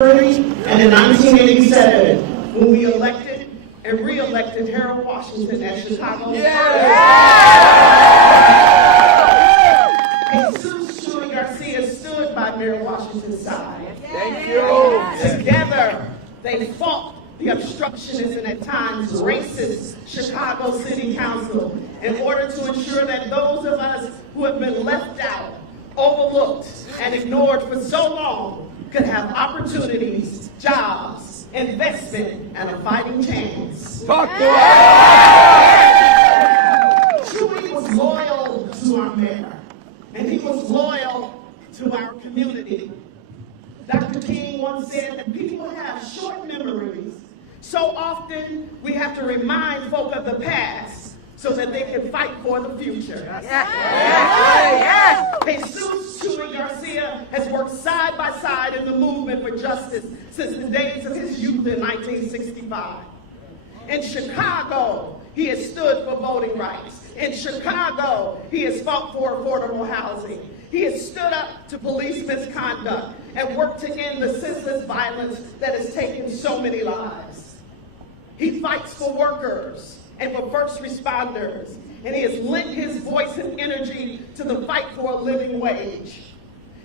And in 1987, when we elected and re-elected Harold Washington as Chicago's Jesus Chuy Garcia stood by Mayor Washington's side. Thank you. Together, they fought the obstructionist and at times racist Chicago City Council in order to ensure that those of us who have been left out, overlooked, and ignored for so long could have opportunities, jobs, investment, and a fighting chance. Talk to us! Chuy was loyal to our mayor, and he was loyal to our community. Dr. King once said that people have short memories. So often, we have to remind folk of the past so that they can fight for the future. Jesus Chuy Garcia has worked side by side in the movement for justice since the days of his youth in 1965. In Chicago, he has stood for voting rights. In Chicago, he has fought for affordable housing. He has stood up to police misconduct and worked to end the senseless violence that has taken so many lives. He fights for workers and for first responders, and he has lent his voice and energy to the fight for a living wage.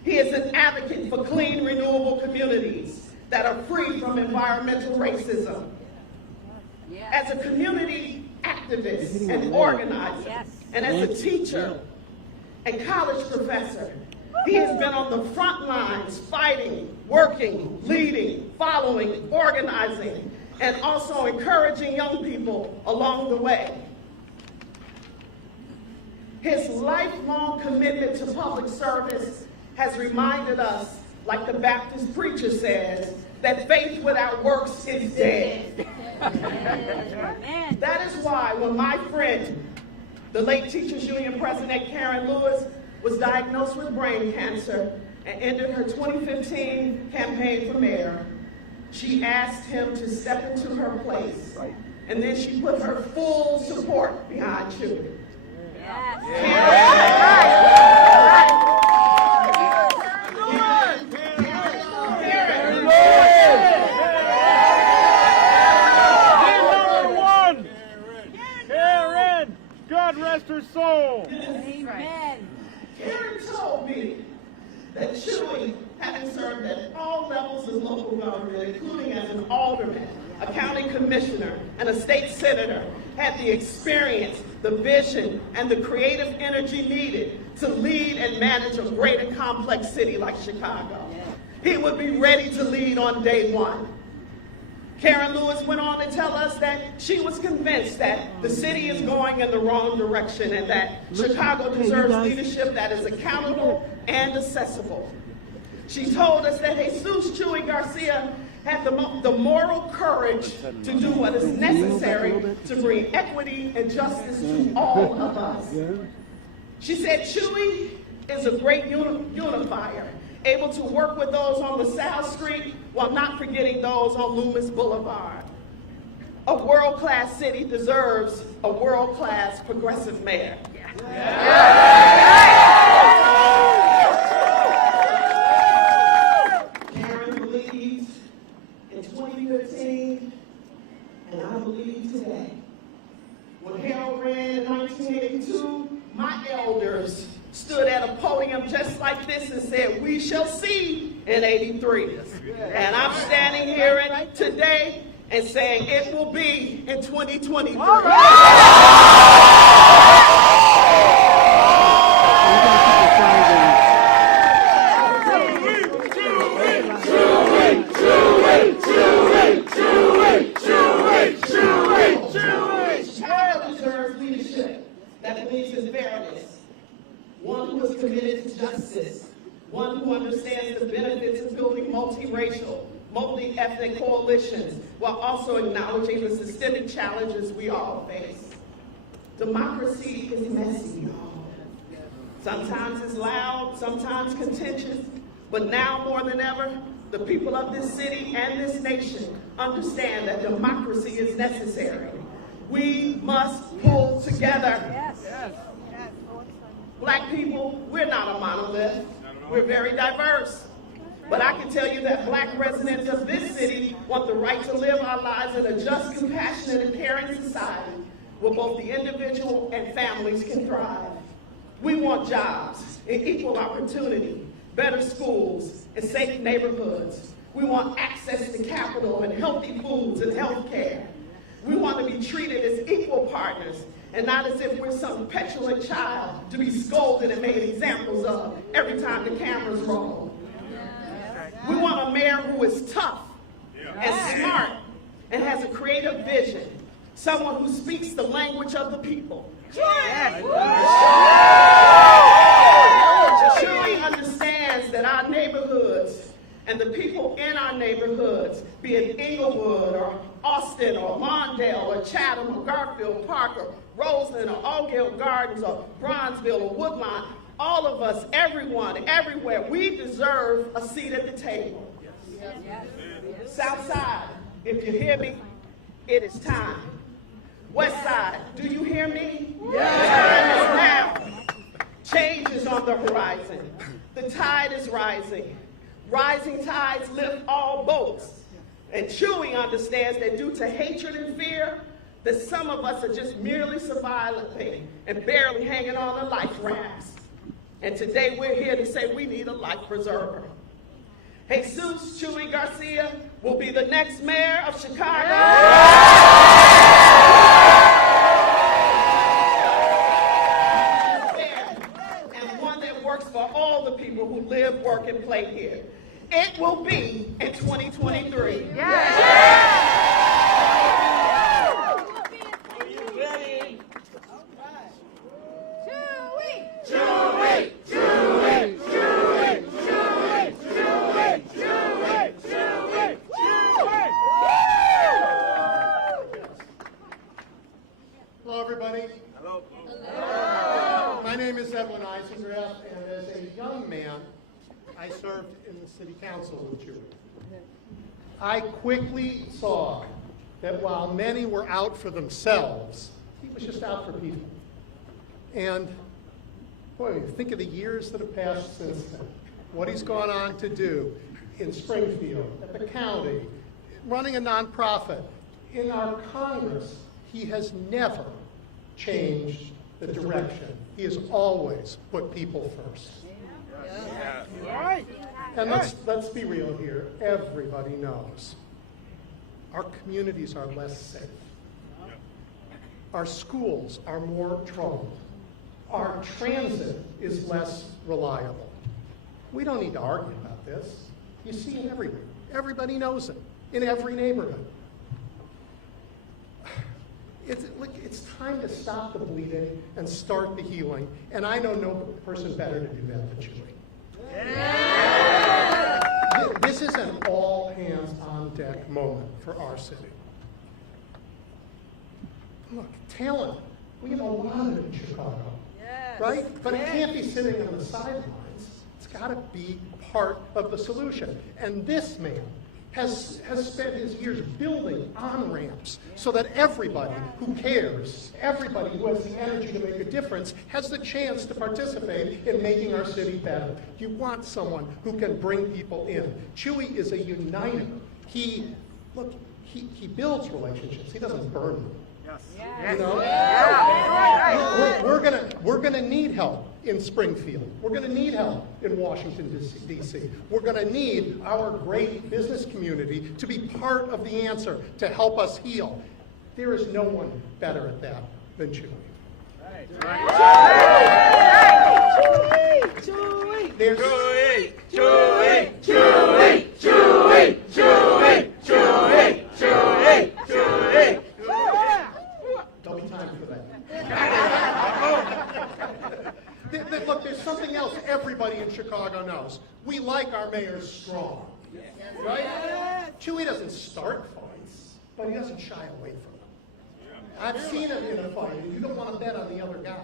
He is an advocate for clean, renewable communities that are free from environmental racism. As a community activist and organizer, and as a teacher and college professor, he has been on the front lines fighting, working, leading, following, organizing, and also encouraging young people along the way. His lifelong commitment to public service has reminded us, like the Baptist preacher says, that faith without works is dead. That is why when my friend, the late Teachers Union President Karen Lewis, was diagnosed with brain cancer and ended her 2015 campaign for mayor, she asked him to step into her place, and then she put her full support behind Chuy. Karen, God rest her soul. Amen. Karen told me that Chuy, having served at all levels of local government, including as an alderman, a county commissioner, and a state senator, had the experience, the vision, and the creative energy needed to lead and manage a great and complex city like Chicago. He would be ready to lead on day one. Karen Lewis went on to tell us that she was convinced that the city is going in the wrong direction and that Chicago deserves leadership that is accountable and accessible. She told us that Jesus Chuy Garcia had the moral courage to do what is necessary to bring equity and justice to all of us. She said Chuy is a great unifier, able to work with those on LaSalle Street while not forgetting those on Loomis Boulevard. A world-class city deserves a world-class progressive mayor. Karen believes in 2015, and I believe today. When Harold ran in 1982, my elders stood at a podium just like this and said, "We shall see in 83. And I'm standing here today and saying it will be in 2023. Chicago deserves leadership that believes in fairness. One who is committed to justice, one who understands the benefits of building multiracial, multi-ethnic coalitions, while also acknowledging the systemic challenges we all face. Democracy is messy, y'all. Sometimes it's loud, sometimes contentious, but now more than ever, the people of this city and this nation understand that democracy is necessary. We must pull together. Black people, we're not a monolith. We're very diverse. But I can tell you that Black residents of this city want the right to live our lives in a just, compassionate, and caring society where both the individual and families can thrive. We want jobs and equal opportunity, better schools, and safe neighborhoods. We want access to capital and healthy foods and health care. We want to be treated as equal partners and not as if we're some petulant child to be scolded and made examples of every time the cameras roll. We want a mayor who is tough and smart and has a creative vision, someone who speaks the Language of the people. Chuy understands that our neighborhoods and the people in our neighborhoods, be it Inglewood or Austin or Mondale or Chatham or Garfield Park or Roseland or Altgeld Gardens or Bronzeville or Woodlawn, all of us, everyone, everywhere, we deserve a seat at the table. South Side, if you hear me, it is time. West Side, do you hear me? Yes. Time is now. Change is on the horizon. The tide is rising. Rising tides lift all boats. And Chuy understands that due to hatred and fear, that some of us are just merely surviving and barely hanging on to life rafts. And today we're here to say we need a life preserver. Jesus Chuy Garcia will be the next mayor of Chicago. And one that works for all the people who live, work, and play here. It will be in 2023. Hello, everybody. Hello. My name is Edwin Eisendrath, and as a young man, I served in the city council with Chuy. I quickly saw that while many were out for themselves, he was just out for people. And boy, think of the years that have passed since then. What he's gone on to do in Springfield, at the county, running a nonprofit, in our Congress, he has never changed the direction. He has always put people first. And let's be real here. Everybody knows our communities are less safe. Our schools are more troubled. Our transit is less reliable. We don't need to argue about this. You see it everywhere. Everybody knows it, in every neighborhood. It's time to stop the bleeding and start the healing, and I know no person better to do that than Chuy. This is an all-hands-on-deck moment for our city. Look, talent, we have a lot of it in Chicago, right? But it can't be sitting on the sidelines. It's got to be part of the solution. And this man has spent his years building on-ramps so that everybody who cares, everybody who has the energy to make a difference, has the chance to participate in making our city better. You want someone who can bring people in. Chuy is a uniter. He builds relationships. He doesn't burn them. You know? We're gonna need help in Springfield. We're gonna need help in Washington, D.C. We're gonna need our great business community to be part of the answer to help us heal. There is no one better at that than Chuy. There'll be time for that. Look, there's something else everybody in Chicago knows. We like our mayors strong, right? Chuy doesn't start fights, but he doesn't shy away from them. I've seen him in a fight, and you don't want to bet on the other guy.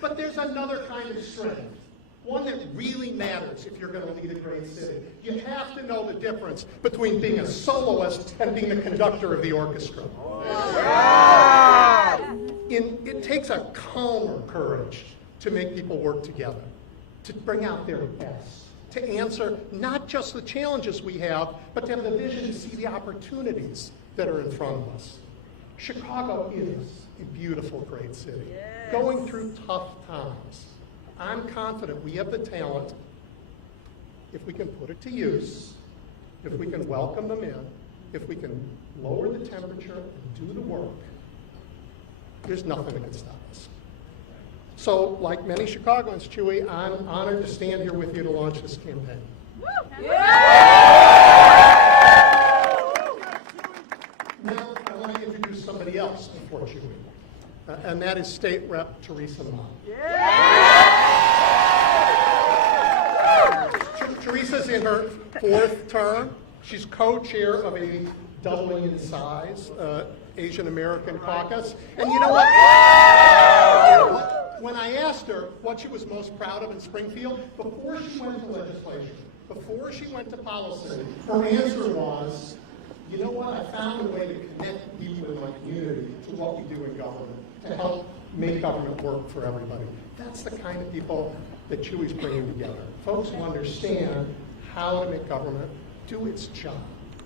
But there's another kind of strength, one that really matters if you're going to lead a great city. You have to know the difference between being a soloist and being a conductor of the orchestra. It takes a calmer courage to make people work together, to bring out their best. to answer not just the challenges we have, but to have the vision to see the opportunities that are in front of us. Chicago is a beautiful, great city, going through tough times. I'm confident we have the talent, if we can put it to use, if we can welcome them in, if we can lower the temperature and do the work, there's nothing that can stop us. So, like many Chicagoans, Chuy, I'm honored to stand here with you to launch this campaign. Now, I want to introduce somebody else before Chuy, and that is State Rep Teresa Ma. Teresa's in her 4th term. She's co-chair of a doubling in size Asian American caucus. And you know what? When I asked her what she was most proud of in Springfield, before she went to legislation, before she went to policy, her answer was, you know what, I found a way to connect people in my community to what we do in government, to help make government work for everybody. That's the kind of people that Chuy's bringing together. Folks who understand how to make government do its job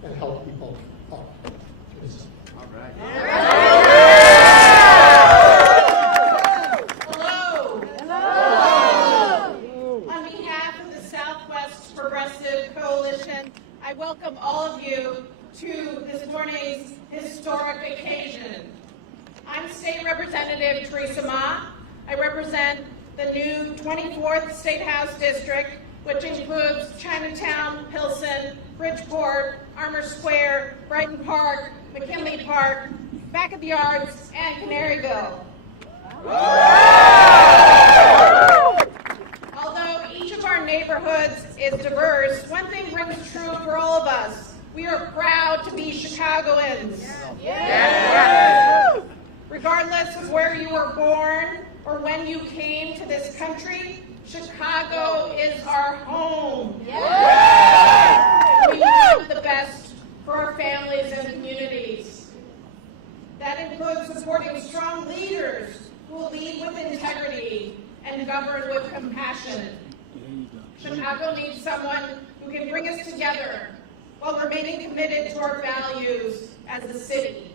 and help people up. All right. Hello. On behalf of the Southwest Progressive Coalition, I welcome all of you to this morning's historic occasion. I'm State Representative Teresa Ma. I represent the new 24th State House District, which includes Chinatown, Pilsen, Bridgeport, Armour Square, Brighton Park, McKinley Park, Back of the Yards, and Canaryville. Although each of our neighborhoods is diverse, one thing rings true for all of us. We are proud to be Chicagoans. Regardless of where you were born or when you came to this country, Chicago is our home. We want the best for our families and communities. That includes supporting strong leaders who will lead with integrity and govern with compassion. Chicago needs someone who can bring us together while remaining committed to our values as a city.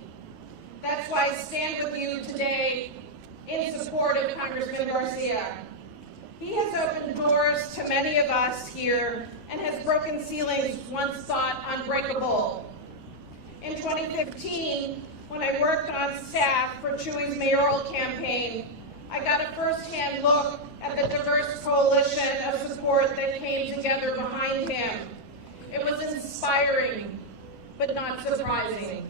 That's why I stand with you today in support of Congressman Garcia. He has opened doors to many of us here and has broken ceilings once thought unbreakable. In 2015, when I worked on staff for Chuy's mayoral campaign, I got a first-hand look at the diverse coalition of support that came together behind him. It was inspiring, but not surprising.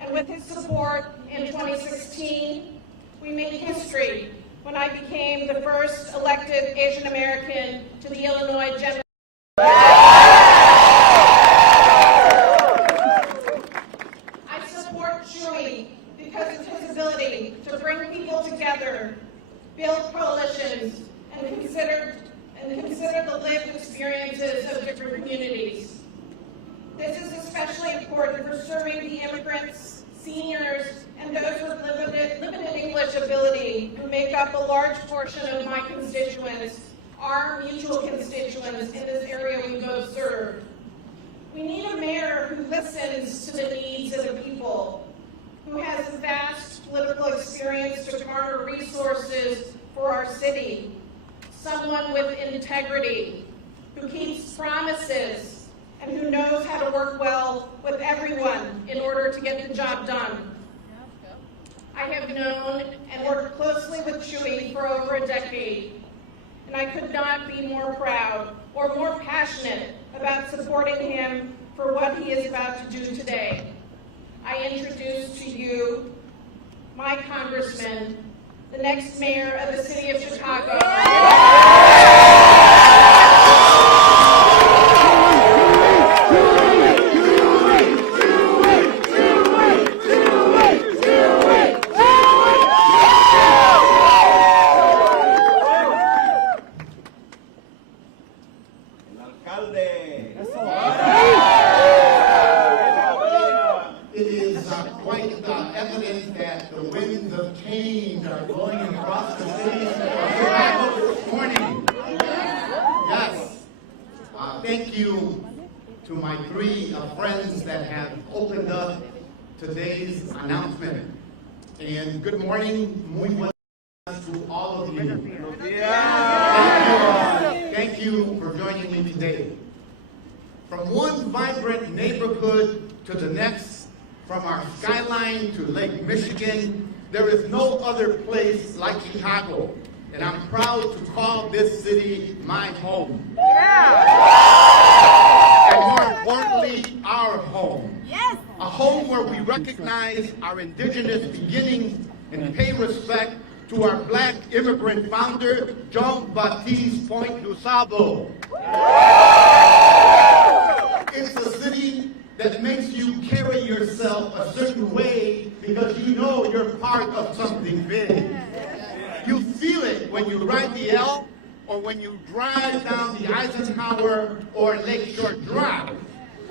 And with his support in 2016, we made history when I became the first elected Asian American to the Illinois General. I support Chuy because of his ability to bring people together, build coalitions, and consider the lived experiences of different communities. This is especially important for serving the immigrants, seniors, and those with limited English ability who make up a large portion of my constituents, our mutual constituents in this area we both serve. We need a mayor who listens to the needs of the people, who has vast political experience to garner resources for our city, someone with integrity, who keeps promises, and who knows how to work well with everyone in order to get the job done. I have known and worked closely with Chuy for over a decade, and I could not be more proud or more passionate about supporting him for what he is about to do today. I introduce to you my congressman, the next mayor of the city of Chicago. It is quite evident that the winds of change are blowing across the city of Chicago this morning. you to my three friends that have opened up today's announcement. And good morning, muy buenas to all of you. Thank you for joining me today. From one vibrant neighborhood to the next, from our skyline to Lake Michigan, there is no other place like Chicago. And I'm proud to call this city my home. And more importantly, our home. Yes. A home where we recognize our indigenous beginnings and pay respect to our Black immigrant founder, Jean-Baptiste Point-Lusabo. It's a city that makes you carry yourself a certain way because you know you're part of something big. You feel it when you ride the L or when you drive down the Eisenhower or Lakeshore Drive,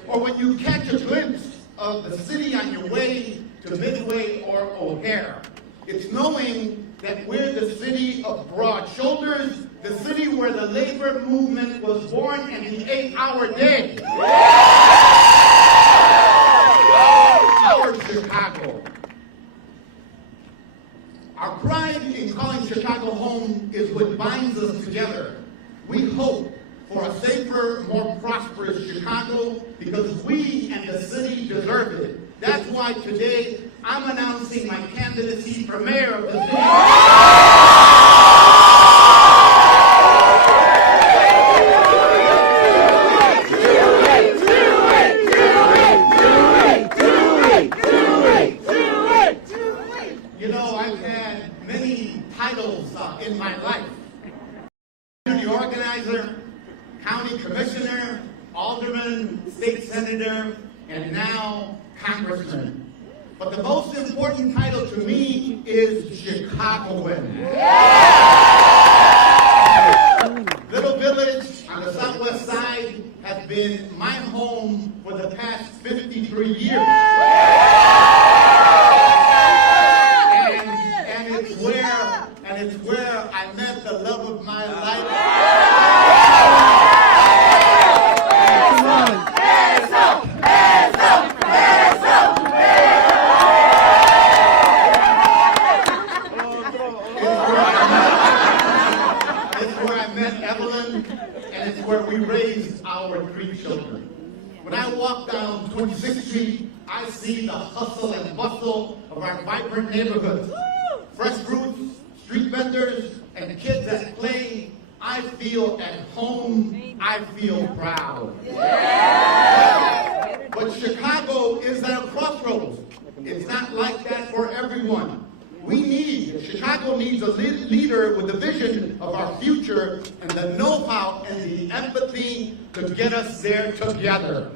or when you catch a glimpse of the city on your way to Midway or O'Hare. It's knowing that we're the city of broad shoulders, the city where the labor movement was born and the 8-hour day. Our Chicago. Our pride in calling Chicago home is what binds us together. We hope for a safer, more prosperous Chicago because we and the city deserve it. That's why today I'm announcing my candidacy for mayor of the city. You know, I've had many titles in my life. Community organizer, county commissioner, alderman, state senator, and now congressman. But the most important title to me is Chicagoan. Little Village on the southwest side has been my home for the past 53 years. And it's where I met the love of my life. And it's where we raised our three children. When I walk down 26th Street, I see the hustle and bustle of our vibrant neighborhoods. Fresh fruits, street vendors, and kids that play. I feel at home. I feel proud. But Chicago is at a crossroads. It's not like that for everyone. Chicago needs a leader with a vision of our future and the know-how and the empathy to get us there together.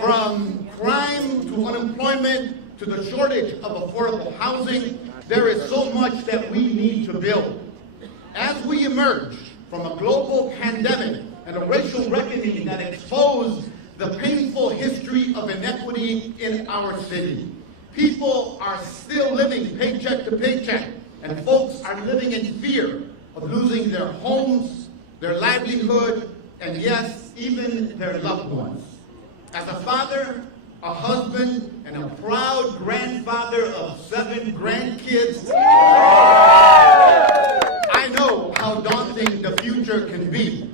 From crime to unemployment to the shortage of affordable housing, there is so much that we need to build. As we emerge from a global pandemic and a racial reckoning that exposed the painful history of inequity in our city, people are still living paycheck to paycheck, and folks are living in fear of losing their homes, their livelihood, and yes, even their loved ones. As a father, a husband, and a proud grandfather of 7 grandkids, I know how daunting the future can be.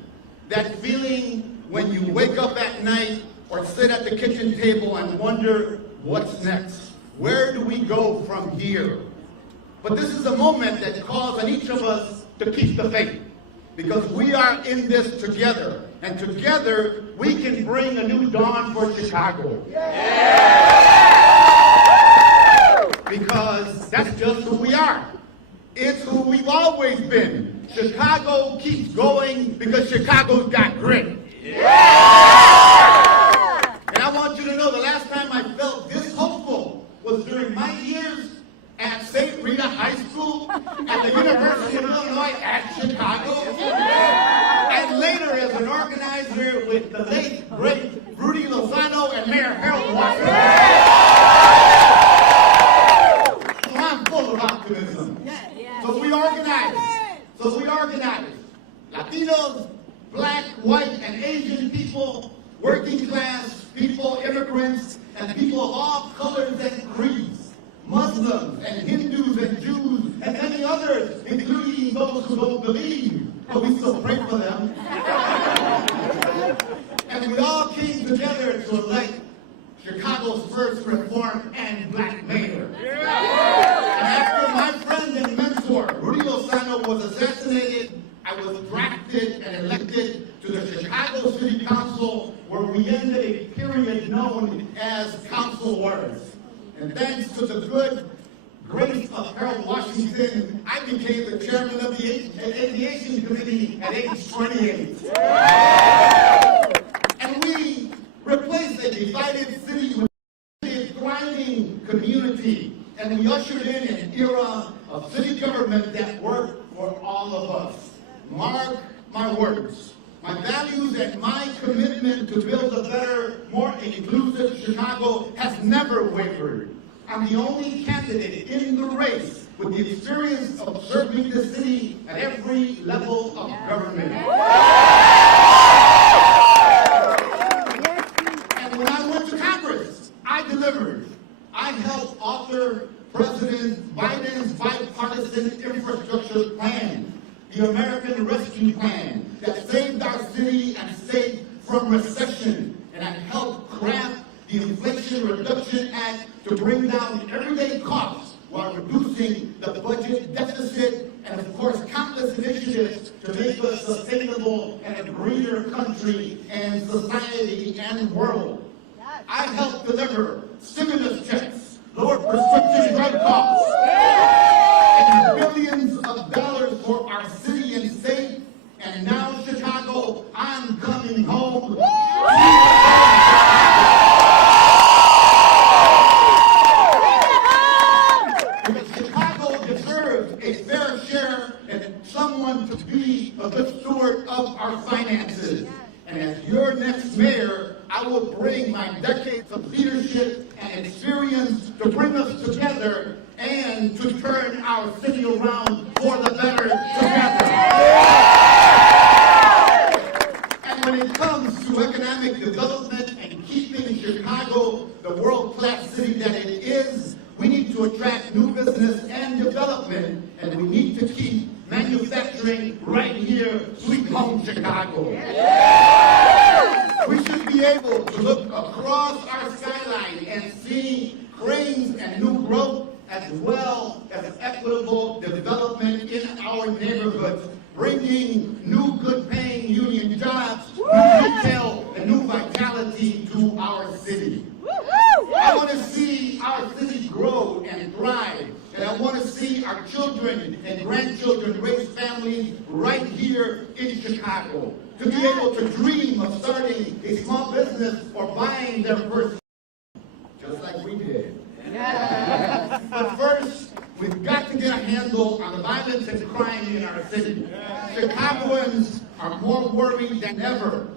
That feeling when you wake up at night or sit at the kitchen table and wonder, what's next? Where do we go from here? But this is a moment that calls on each of us to keep the faith, because we are in this together, and together we can bring a new dawn for Chicago. Because that's just who we are. It's who we've always been. Chicago keeps going because Chicago's got grit. And I want you to know the last time I felt this hopeful was during my years at St. Rita High School, at the University of Illinois at Chicago, and later as an organizer with the late, great Rudy Lozano and Mayor Harold Watson. So I'm full of optimism. So we organize. Latinos, Black, white, and Asian people working class people, immigrants, and people of all colors and creeds, Muslims and Hindus and Jews and many others, including those who don't believe, but we still pray for them. And we all came together to elect Chicago's first reform and black mayor. And after my friend and mentor, Rudy Lozano, was assassinated, I was drafted and elected to the Chicago City Council, where we ended a period known as council wars. And thanks to the good grace of Harold Washington, I became the chairman of the Aviation Committee at age 28. And we replaced a divided city with a thriving community. And we ushered in an era of city government that worked for all of us. Mark my words. My values and my commitment to build a better, more inclusive Chicago has never wavered. I'm the only candidate in the race with the experience of serving the city at every level of government. And when I went to Congress, I delivered. I helped author President Biden's bipartisan infrastructure plan, the American Rescue Plan that saved our city and state from recession, and I helped craft the Inflation Reduction Act to bring down everyday costs while reducing the budget deficit, and of course countless initiatives to make us sustainable and a greener country and society and world. I helped deliver stimulus checks, lower prescription drug costs, and billions of dollars for our city and state. And now, Chicago, I'm coming home. Because Chicago deserves a fair share and someone to be a good steward of our finances. And as your next mayor, I will bring my decades of leadership and experience to bring us together and to turn our city around for the better together. And when it comes to economic development and keeping Chicago the world-class city that it is, we need to attract new business and development, and we need to keep manufacturing right here, sweet home Chicago. We should be able to look across our skyline and see cranes and new growth, as well as equitable development in our neighborhoods, bringing new good-paying union jobs, new retail, and new vitality to our city. I want to see our city grow and thrive, and I want to see our children and grandchildren raise families right here in Chicago, to be able to dream of starting a small business or buying their first, just like we did. But first, we've got to get a handle on the violence and crime in our city. Chicagoans are more worried than ever.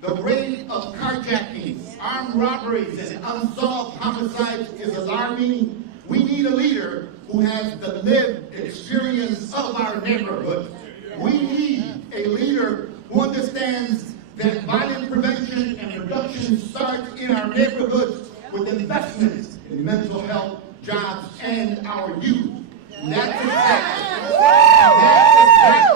The rate of carjackings, armed robberies, and unsolved homicides is alarming. We need a leader who has the lived experience of our neighborhoods. We need a leader who understands that violent prevention and reduction starts in our neighborhoods with investments in mental health, jobs, and our youth. And that's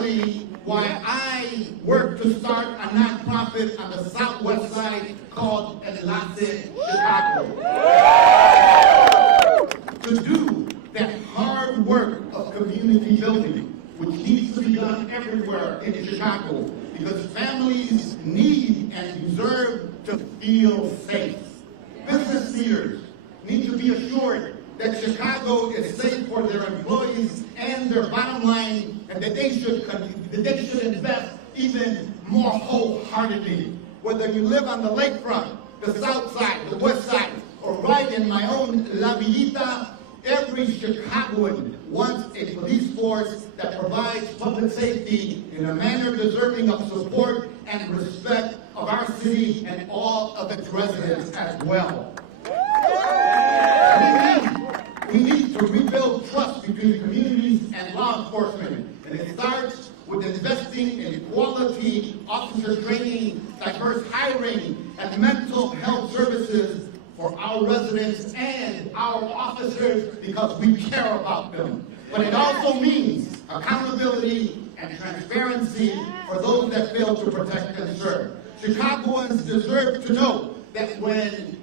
exactly why I work to start a nonprofit on the southwest side called Enlace Chicago. To do that hard work of community building, which needs to be done everywhere in Chicago, because families need and deserve to feel safe. Business leaders need to be assured that Chicago is safe for their employees and their bottom line, and that they should invest even more wholeheartedly. Whether you live on the lakefront, the south side, the west side, or right in my own La Villita, every Chicagoan wants a police force that provides public safety in a manner deserving of support and respect of our city and all of its residents as well. We need to rebuild trust between communities and law enforcement, and it starts with investing in quality officer training, diverse hiring, and mental health services for our residents and our officers because we care about them. But it also means accountability and transparency for those that fail to protect and serve. Chicagoans deserve to know that when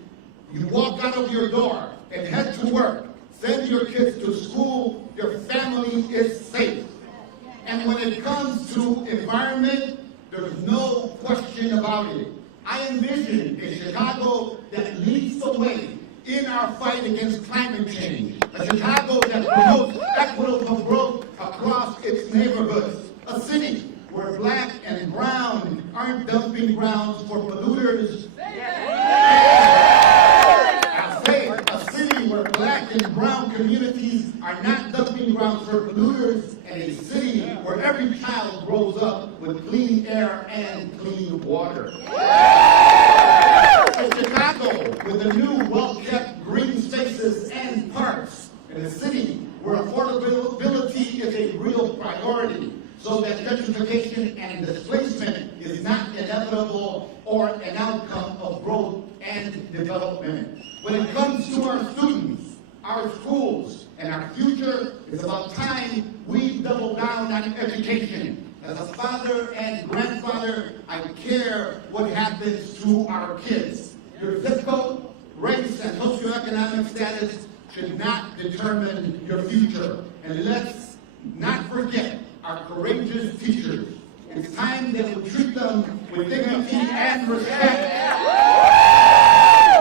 you walk out of your door and head to work, send your kids to school, your family is safe. And when it comes to environment, there's no question about it. I envision a Chicago that leads the way in our fight against climate change. A Chicago that promotes equitable growth across its neighborhoods. A city where black and brown aren't dumping grounds for polluters. I say a city where black and brown communities are not dumping grounds for polluters, and a city where every child grows up with clean air and clean water. A Chicago with a new, well-kept green spaces and parks, and a city where affordability is a real priority, so that gentrification and displacement is not inevitable or an outcome of growth and development. When it comes to our students, our schools, and our future, it's about time we double down on education. As a father and grandfather, I care what happens to our kids. Your zip code, race, and socioeconomic status should not determine your future. And let's not forget our courageous teachers. It's time that we treat them with dignity and respect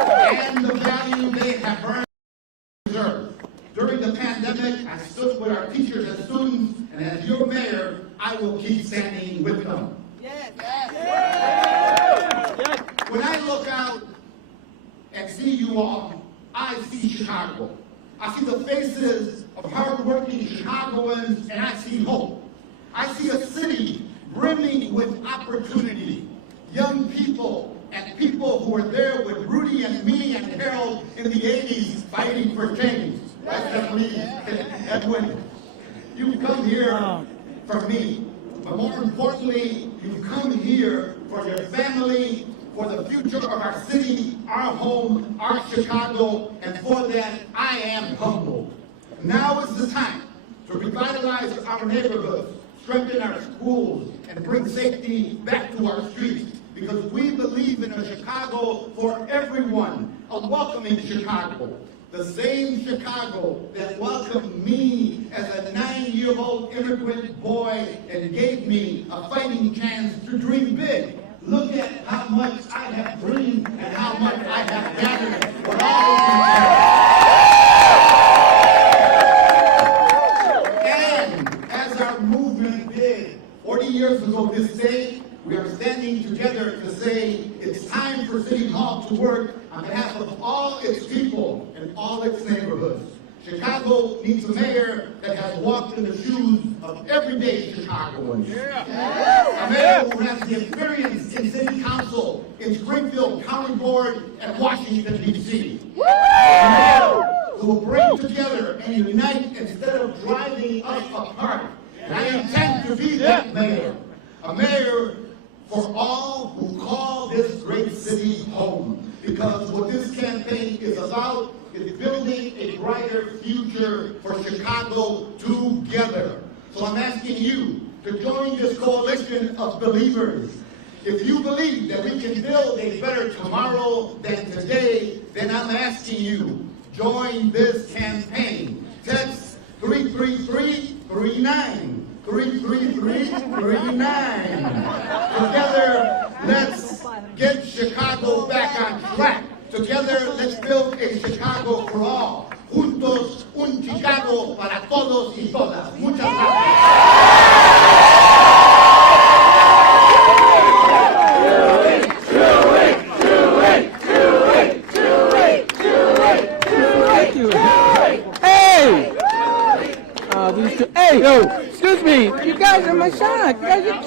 and the value they have earned and deserve. During the pandemic, I stood with our teachers and students, and as your mayor, I will keep standing with them. When I look out and see you all, I see Chicago. I see the faces of hardworking Chicagoans, and I see hope. I see a city brimming with opportunity, young people, and people who were there with Rudy and me and Harold in the 80s fighting for change. That's definitely Edwin. You've come here for me, but more importantly, you've come here for your family, for the future of our city, our home, our Chicago, and for that, I am humbled. Now is the time to revitalize our neighborhoods, strengthen our schools, and bring safety back to our streets, because we believe in a Chicago for everyone, a welcoming Chicago. The same Chicago that welcomed me as a 9-year-old immigrant boy and gave me a fighting chance to dream big. Look at how much I have dreamed and how much I have gathered for all of you. And as our movement did 40 years ago this day, we are standing together to say it's time for City Hall to work on behalf of all its people and all its neighborhoods. Chicago needs a mayor that has walked in the shoes of everyday Chicagoans. A mayor who has the experience in city council, in Springfield County Board, and Washington, D.C. A mayor who will bring together and unite instead of driving us apart. And I intend to be that mayor. A mayor for all who call this great city home. Because what this campaign is about is building a brighter future for Chicago together. So I'm asking you to join this coalition of believers. If you believe that we can build a better tomorrow than today, then I'm asking you, join this campaign. Text 33339. 33339. Together, let's get Chicago back on track. Together, let's build a Chicago for all. Juntos, un Chicago para todos y todas. Muchas gracias. Hey, yo, excuse me. You guys are my shot. You guys are